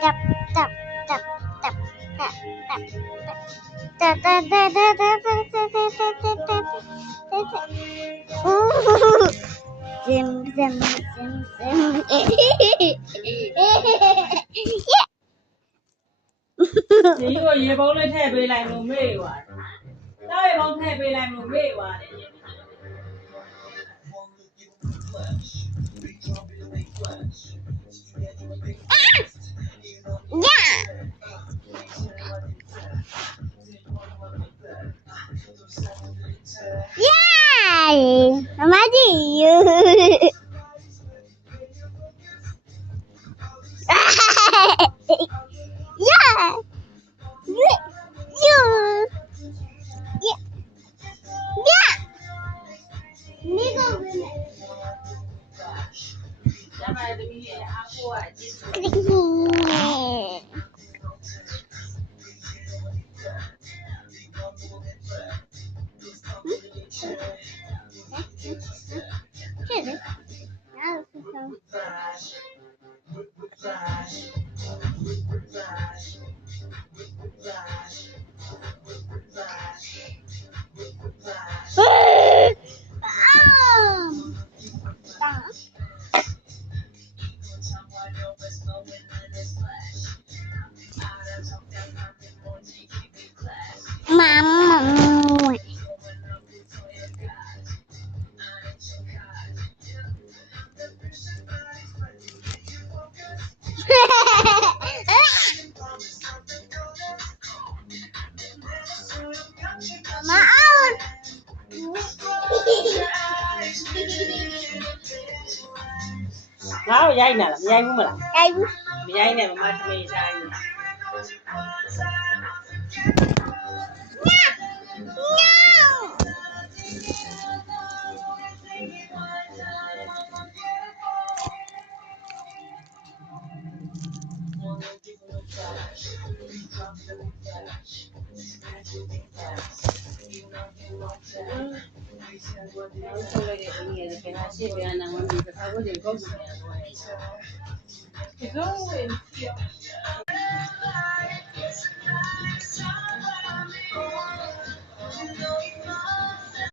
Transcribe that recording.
tap tap tap tap tap tap tap tap tap zim zim zim zimဒီကိုရေပုံးလေးထည့်ပေးလိုက်လို့မေ့သွားတယ်။တောက်ရေပုံးထည့်ပေးလိုက်လို့မေ့သွားတယ်။ Yeah, Mama you. Yeah, you. Yeah, yeah. Nico. ကျမရဲ့သမီးရဲ့အားကိုးကကျေးဇူး Mama. Ngáo dây nè, làm dây của mình. Đây. Dây này mà mai mì sai. Cái